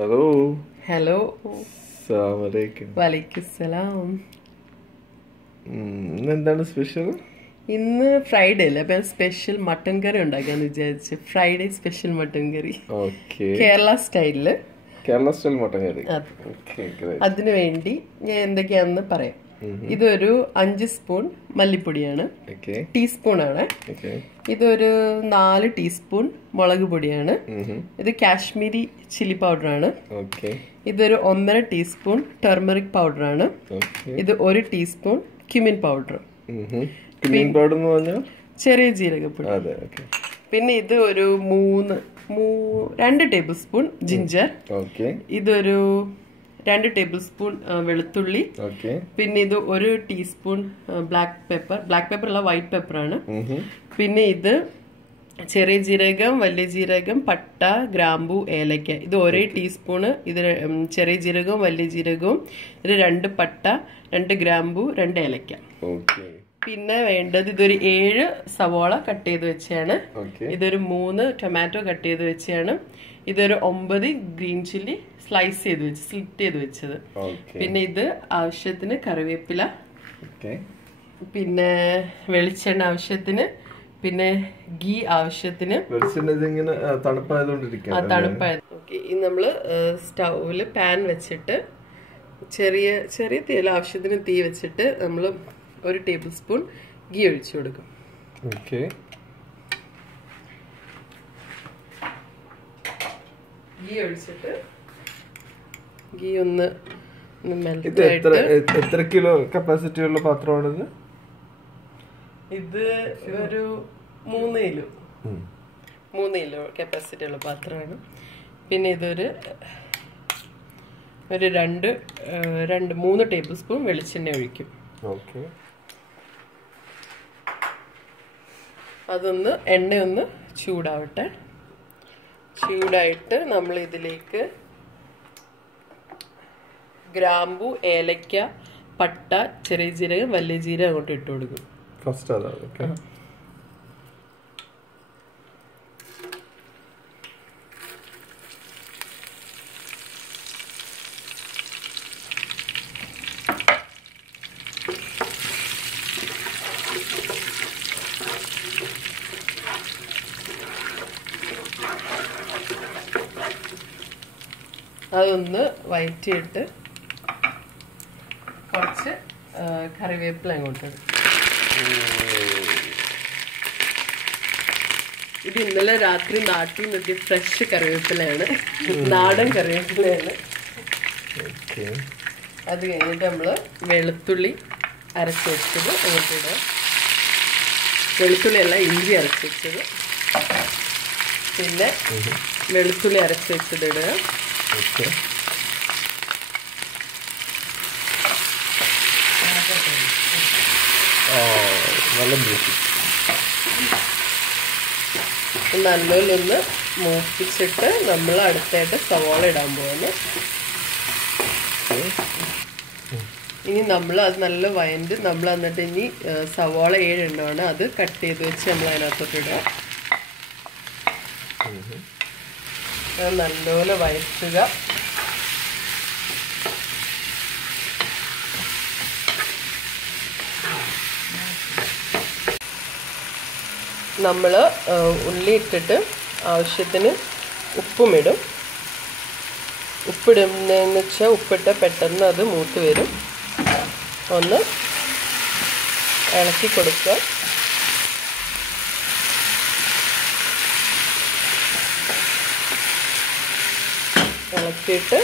Hello. Hello. Assalamualaikum. Walaikum. എന്താണ് special? ഇന്ന് Friday അല്ലേ, അപ്പൊ സ്പെഷ്യൽ മട്ടൻ കറി ഉണ്ടാക്കാന്ന് വിചാരിച്ചു. ഫ്രൈഡേ സ്പെഷ്യൽ മട്ടൻ കറി. കേരള സ്റ്റൈലില്. കേരള സ്റ്റൈൽ മട്ടൻ കറി. അതിനു വേണ്ടി ഞാൻ എന്തൊക്കെയാണെന്ന് പറയാം. ഇതൊരു 5 സ്പൂൺ മല്ലിപ്പൊടിയാണ്, ടീസ്പൂൺ ആണ്. ഇതൊരു 4 ടീസ്പൂൺ മുളക് പൊടിയാണ്. ഇത് കാശ്മീരി ചില്ലി പൗഡർ ആണ്. ഇതൊരു 1.5 ടീസ്പൂൺ ടെർമറിക് പൗഡർ ആണ്. ഇത് 1 ടീസ്പൂൺ ക്യുമിൻ പൗഡർ. ചെറിയ ജീരകപ്പൊടി. പിന്നെ ഇത് ഒരു 2 ടേബിൾ സ്പൂൺ ജിഞ്ചർ. ഇതൊരു 2 ടേബിൾ സ്പൂൺ വെളുത്തുള്ളി. പിന്നെ ഇത് 1 ടീസ്പൂൺ ബ്ലാക്ക് പെപ്പർ അല്ല, വൈറ്റ് പെപ്പർ ആണ്. പിന്നെ ഇത് ചെറിയ ജീരകം, വലിയ ജീരകം, പട്ട, ഗ്രാമ്പു, ഏലക്ക. ഇത് 1 ടീസ്പൂണ്. ഇത് ചെറിയ ജീരകവും വലിയ ജീരകവും. ഇത് 2 പട്ട, 2 ഗ്രാമ്പു, 2 ഏലക്ക. പിന്നെ വേണ്ടത് ഇതൊരു 7 സവോള കട്ട് ചെയ്ത് വെച്ചാണ്. ഇതൊരു 3 ടൊമാറ്റോ കട്ട് ചെയ്ത് വെച്ചാണ്. ഇതൊരു 9 ഗ്രീൻ ചില്ലി സ്ലിറ്റ് ചെയ്ത് വെച്ചത്. പിന്നെ ഇത് ആവശ്യത്തിന് കറിവേപ്പില, പിന്നെ വെളിച്ചെണ്ണ ആവശ്യത്തിന്, പിന്നെ ഗീ ആവശ്യത്തിന്. ഇത് നമ്മള് സ്റ്റൗവില് പാൻ വെച്ചിട്ട് ചെറിയ തീയിൽ ആവശ്യത്തിന് തീ വെച്ചിട്ട് നമ്മള് 1 ടേബിൾ സ്പൂൺ ഗീ ഒഴിച്ചു കൊടുക്കും. ഗീ ഒഴിച്ചിട്ട് ഗീ ഒന്ന് മെൽറ്റ് ആയിട്ട്. എത്ര കിലോ കപ്പാസിറ്റി ഉള്ള പാത്രമാണിത്? ഇത് ഒരു 3 കിലോ കപ്പാസിറ്റി ഉള്ള പാത്രമാണ്. പിന്നെ ഇതൊരു 3 ടേബിൾ സ്പൂൺ വെളിച്ചെണ്ണ ഒഴിക്കും. അതൊന്ന് എണ്ണയൊന്ന് ചൂടാവട്ടെ. ചൂടായിട്ട് നമ്മൾ ഇതിലേക്ക് ഗ്രാമ്പു, ഏലക്ക, പട്ട, ചെറിയ ജീരകം, വലിയ ജീരകം അങ്ങോട്ട് ഇട്ട് കൊടുക്കും. അതൊന്ന് വഴറ്റിയിട്ട് കുറച്ച് കറിവേപ്പില അങ്ങോട്ട്. ഇത് ഇന്നലെ രാത്രി നാട്ടിൽ നിന്നിട്ട് ഫ്രഷ് കറിവേപ്പിലയാണ്, നാടൻ കറിവേപ്പിലയാണ്. അത് കഴിഞ്ഞിട്ട് നമ്മള് വെളുത്തുള്ളി അരച്ച് വെച്ചത് അങ്ങോട്ട് ഇടുക. വെളുത്തുള്ളി അല്ല, ഇഞ്ചി അരച്ച് വെച്ചത്. പിന്നെ വെളുത്തുള്ളി അരച്ച് വെച്ചത് ഇടുക. നല്ലൊന്ന് മൂപ്പിച്ചിട്ട് നമ്മൾ അടുത്തായിട്ട് സവാള ഇടാൻ പോകുന്നു. ഇനി നമ്മൾ അത് നല്ല വയന്റ് നമ്മൾ എന്നിട്ട് ഇനി സവാള 7 എണ്ണമാണ്, അത് കട്ട് ചെയ്ത് വെച്ച് നമ്മൾ അതിനകത്തോട്ട് ഇടുക. നല്ലപോലെ വഴറ്റുക. നമ്മൾ ഉള്ളി ഇട്ടിട്ട് ആവശ്യത്തിന് ഉപ്പും ഇടും. ഉപ്പിടുന്നതെന്ന് വെച്ചാൽ ഉപ്പിട്ട് പെട്ടെന്ന് അത് മൂത്ത് വരും. ഒന്ന് ഇളക്കി കൊടുക്കുക. ഇളക്കിയിട്ട്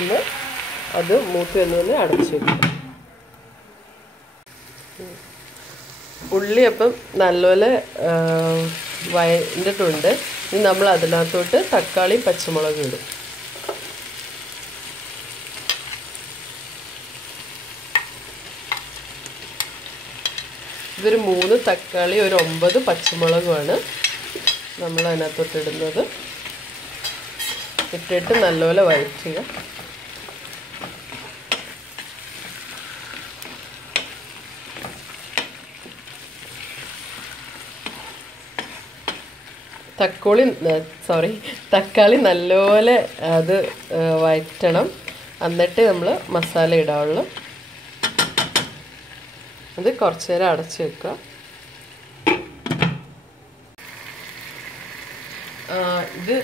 ഒന്ന് അത് മൂത്ത് വരുന്നതിന് അടച്ചു വെക്കുക. ഉള്ളി അപ്പം നല്ലപോലെ വഴണ്ടിട്ടുണ്ട്. ഇനി നമ്മൾ അതിനകത്തോട്ട് തക്കാളിയും പച്ചമുളകും ഇടും. ഇതൊരു 3 തക്കാളി, ഒരു 9 പച്ചമുളകുമാണ് നമ്മൾ അതിനകത്തോട്ട് ഇടുന്നത്. ഇട്ടിട്ട് നല്ലപോലെ വഴറ്റുക. തക്കാളി നല്ലപോലെ അത് വഴറ്റണം. എന്നിട്ട് നമ്മൾ മസാല ഇടാവുള്ളൂ. അത് കുറച്ച് നേരം അടച്ചു വെക്കുക. ഇത്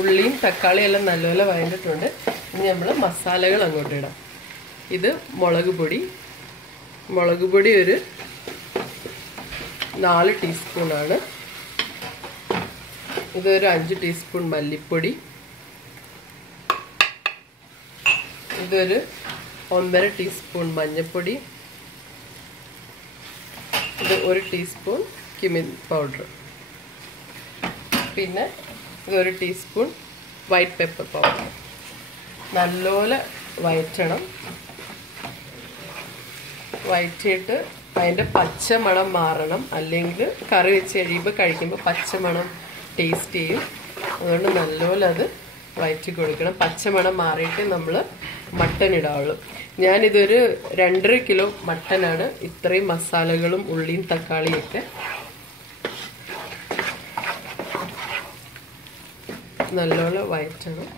ഉള്ളിയും തക്കാളിയും എല്ലാം നല്ലപോലെ വഴണ്ടിട്ടുണ്ട്. ഇനി നമ്മൾ മസാലകൾ അങ്ങോട്ട് ഇടാം. ഇത് മുളക് പൊടി ഒരു 4 ടീസ്പൂണാണ്. ഇതൊരു 5 ടീസ്പൂൺ മല്ലിപ്പൊടി. ഇതൊരു 1.5 ടീസ്പൂൺ മഞ്ഞൾപ്പൊടി. ഇത് 1 ടീസ്പൂൺ ക്യുമിൻ പൗഡർ. പിന്നെ ഇതൊരു ടീസ്പൂൺ വൈറ്റ് പെപ്പർ പൗഡർ. നല്ലപോലെ വഴറ്റണം. വഴറ്റിയിട്ട് അതിൻ്റെ പച്ചമണം മാറണം. അല്ലെങ്കിൽ കറി വെച്ച് കഴിയുമ്പോൾ പച്ചമണം ടേസ്റ്റ് ചെയ്യും. അതുകൊണ്ട് നല്ലപോലെ അത് വഴറ്റി കൊടുക്കണം. പച്ചമണം മാറിയിട്ട് നമ്മൾ മട്ടൻ ഇടാവുള്ളൂ. ഞാനിതൊരു 2.5 കിലോ മട്ടനാണ്. ഇത്രയും മസാലകളും ഉള്ളിയും തക്കാളിയൊക്കെ നല്ലപോലെ വഴറ്റണം.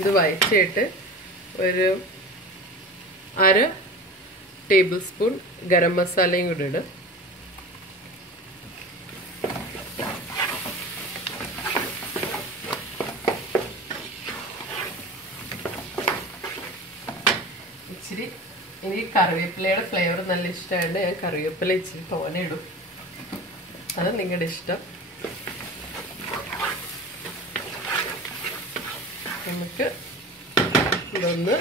ഇത് വഴറ്റിയിട്ട് ഒരു 1/2 ടേബിൾ സ്പൂൺ ഗരം മസാലയും കൂടി ഇടും. ഇച്ചിരി എനിക്ക് കറിവേപ്പിലയുടെ ഫ്ലേവർ നല്ല ഇഷ്ടമായത് ഞാൻ കറിവേപ്പില ഇച്ചിരി തോനെ ഇടും. അത് നിങ്ങളുടെ ഇഷ്ടം. നമുക്ക് ഇതൊന്ന്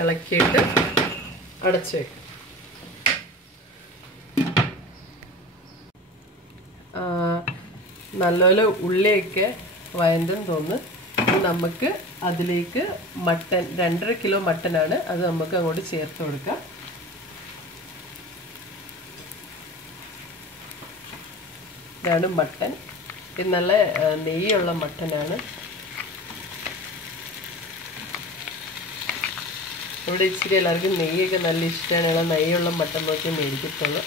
ഇളക്കിയിട്ട് അടച്ചു വെക്കാം. നല്ലപോലെ ഉള്ളിയൊക്കെ വഴന്തെന്ന് തോന്നുന്നു. നമുക്ക് അതിലേക്ക് മട്ടൻ 2.5 കിലോ മട്ടനാണ്. അത് നമുക്ക് അങ്ങോട്ട് ചേർത്ത് കൊടുക്കാം. ഇതാണ് മട്ടൻ. ഇത് നല്ല നെയ്യുള്ള മട്ടനാണ്. ഇവിടെ ഇച്ചിരി എല്ലാവർക്കും നെയ്യൊക്കെ നല്ല ഇഷ്ടമാണ്. നെയ്യുള്ള മട്ടൻ നോക്കി മേടിക്കത്തുള്ളൂ.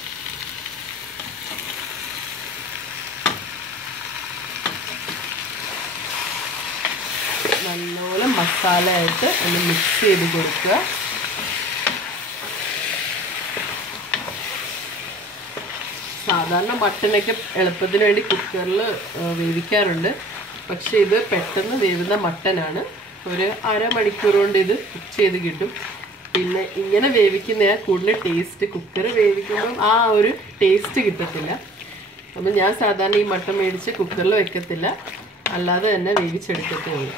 നല്ലപോലെ മസാല ആയിട്ട് ഒന്ന് മിക്സ് ചെയ്ത് കൊടുക്കുക. സാധാരണ മട്ടനൊക്കെ എളുപ്പത്തിന് വേണ്ടി കുക്കറിൽ വേവിക്കാറുണ്ട്. പക്ഷെ ഇത് പെട്ടെന്ന് വേവുന്ന മട്ടനാണ്. ഒരു 1/2 മണിക്കൂർ കൊണ്ട് ഇത് കുക്ക് ചെയ്ത് കിട്ടും. പിന്നെ ഇങ്ങനെ വേവിക്കുന്നതാണ് കൂടുതൽ ടേസ്റ്റ്. കുക്കർ വേവിക്കുമ്പം ആ ഒരു ടേസ്റ്റ് കിട്ടത്തില്ല. അപ്പം ഞാൻ സാധാരണ ഈ മട്ടൻ മേടിച്ച് കുക്കറിൽ വെക്കത്തില്ല, അല്ലാതെ തന്നെ വേവിച്ചെടുക്കത്തേ ഉള്ളൂ.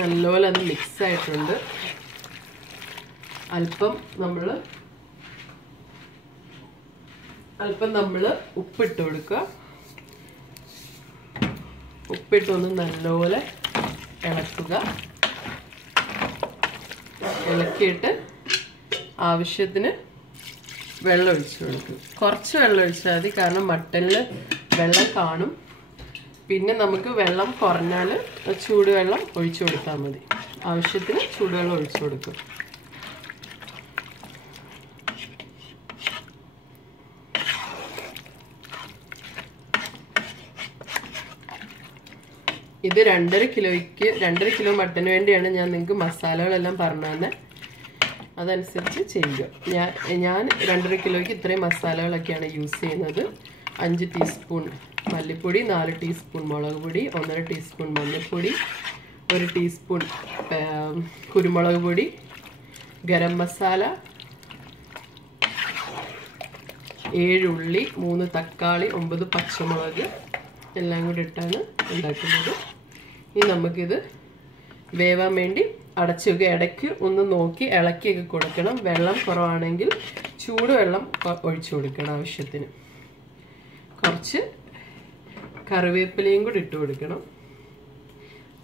നല്ലപോലെ അത് മിക്സ് ആയിട്ടുണ്ട്. അല്പം നമ്മൾ ഉപ്പിട്ട് കൊടുക്കുക. ഉപ്പിട്ടൊന്ന് നല്ലപോലെ ഇളക്കുക. ഇളക്കിയിട്ട് ആവശ്യത്തിന് വെള്ളം ഒഴിച്ച് കൊടുക്കും. കുറച്ച് വെള്ളം ഒഴിച്ചാൽ മതി, കാരണം മട്ടനിൽ വെള്ളം കാണും. പിന്നെ നമുക്ക് വെള്ളം കുറഞ്ഞാൽ ചൂടുവെള്ളം ഒഴിച്ചു കൊടുത്താൽ മതി. ആവശ്യത്തിന് ചൂടുവെള്ളം ഒഴിച്ചു കൊടുക്കും. ഇത് 2.5 കിലോ മട്ടന് വേണ്ടിയാണ് ഞാൻ നിങ്ങൾക്ക് മസാലകളെല്ലാം പറഞ്ഞു തന്നെ. അതനുസരിച്ച് ചെയ്യുക. ഞാൻ 2.5 കിലോയ്ക്ക് ഇത്രയും മസാലകളൊക്കെയാണ് യൂസ് ചെയ്യുന്നത്. 5 ടീസ്പൂൺ മല്ലിപ്പൊടി, 4 ടീസ്പൂൺ മുളക് പൊടി, 1.5 ടീസ്പൂൺ മഞ്ഞൾപ്പൊടി, 1 ടീസ്പൂൺ കുരുമുളക് പൊടി, ഗരം മസാല, 7 ഉള്ളി, 3 തക്കാളി, 9 പച്ചമുളക് എല്ലാം കൂടി ഇട്ടാണ് ഉണ്ടാക്കുന്നത്. ഇനി നമുക്കിത് വേവാൻ വേണ്ടി അടച്ചു വെക്കുക. ഇടയ്ക്ക് ഒന്ന് നോക്കി ഇളക്കിയൊക്കെ കൊടുക്കണം. വെള്ളം കുറവാണെങ്കിൽ ചൂടുവെള്ളം ഒഴിച്ചു കൊടുക്കണം ആവശ്യത്തിന്. കുറച്ച് കറിവേപ്പിലയും കൂടി ഇട്ട് കൊടുക്കണം.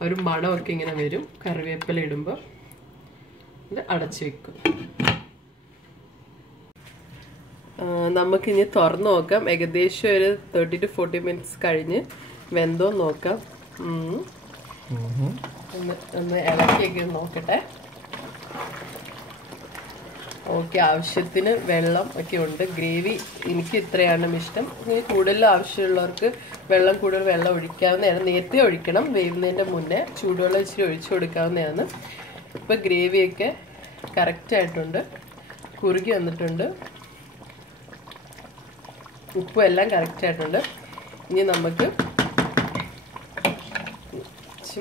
ഒരു മണമൊക്കെ ഇങ്ങനെ വരും കറിവേപ്പില ഇടുമ്പോൾ. ഇത് അടച്ചു വെക്കും. നമുക്കിനി തുറന്നു നോക്കാം. ഏകദേശം ഒരു 30 to 40 minutes കഴിഞ്ഞ് വെന്തോ നോക്കാം. ഒന്ന് ഇളക്കിയൊക്കെ നോക്കട്ടെ. ഓക്കെ, ആവശ്യത്തിന് വെള്ളം ഒക്കെ ഉണ്ട്. ഗ്രേവി എനിക്ക് ഇത്രയാണ് ഇഷ്ടം. ഇനി കൂടുതൽ ആവശ്യമുള്ളവർക്ക് കൂടുതൽ വെള്ളം ഒഴിക്കാവുന്നതാണ്. നേരത്തെ ഒഴിക്കണം, വേവുന്നതിൻ്റെ മുന്നേ ചൂടുവെള്ളം ഇച്ചിരി ഒഴിച്ചു കൊടുക്കാവുന്നതാണ്. ഇപ്പം ഗ്രേവിയൊക്കെ കറക്റ്റായിട്ടുണ്ട്, കുറുകി വന്നിട്ടുണ്ട്, ഉപ്പും എല്ലാം കറക്റ്റായിട്ടുണ്ട്. ഇനി നമുക്ക്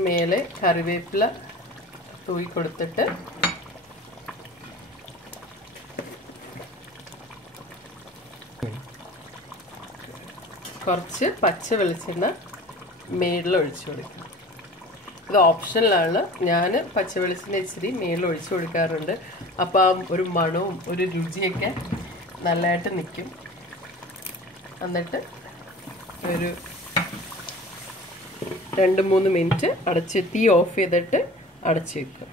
മേലെ കറിവേപ്പില തൂക്കി കൊടുത്തിട്ട് കുറച്ച് പച്ച വെളിച്ചെണ്ണ മേളിൽ ഒഴിച്ചു കൊടുക്കാം. ഇത് ഓപ്ഷനിലാണ്. ഞാൻ പച്ച വെളിച്ചെണ്ണ ഇച്ചിരി മേളിൽ ഒഴിച്ചു കൊടുക്കാറുണ്ട്. അപ്പം ഒരു മണവും ഒരു രുചിയൊക്കെ നല്ലതായിട്ട് നിൽക്കും. എന്നിട്ട് ഒരു 2-3 മിനിറ്റ് തീ ഓഫ് ചെയ്തിട്ട് അടച്ചു വെക്കും.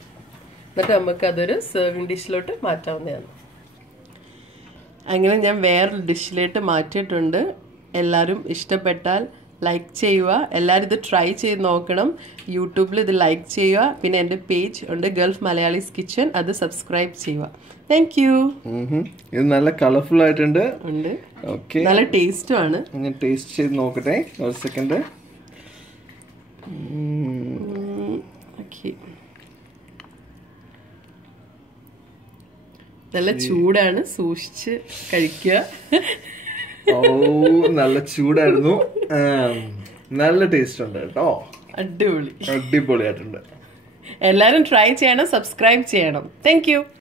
എന്നിട്ട് നമുക്കതൊരു സെർവിങ് ഡിഷിലോട്ട് മാറ്റാവുന്നതാണ്. അങ്ങനെ ഞാൻ വേറൊരു ഡിഷിലോട്ട് മാറ്റിയിട്ടുണ്ട്. എല്ലാവരും ഇഷ്ടപ്പെട്ടാൽ ലൈക്ക് ചെയ്യുക. എല്ലാവരും ഇത് ട്രൈ ചെയ്ത് നോക്കണം. യൂട്യൂബിൽ ഇത് ലൈക്ക് ചെയ്യുക. പിന്നെ എൻ്റെ പേജ് ഉണ്ട്, ഗൾഫ് മലയാളീസ് കിച്ചൺ, അത് സബ്സ്ക്രൈബ് ചെയ്യുക. Thank you. ഇത് നല്ല കളർഫുൾ ആയിട്ടുണ്ട്. ഓക്കെ, നല്ല ടേസ്റ്റും ആണ്. ഞാൻ ടേസ്റ്റ് ചെയ്ത് നോക്കട്ടെ ഒരു സെക്കൻഡ്. നല്ല ചൂടാണ്, സൂക്ഷിച്ച് കഴിക്കുക. ഓ, നല്ല ചൂടായിരുന്നു. നല്ല ടേസ്റ്റ് ഉണ്ട് കേട്ടോ. അടിപൊളിയായിട്ടുണ്ട്. അടിപൊളിയായിട്ടുണ്ട്. എല്ലാരും ട്രൈ ചെയ്യണം, സബ്സ്ക്രൈബ് ചെയ്യണം. Thank you.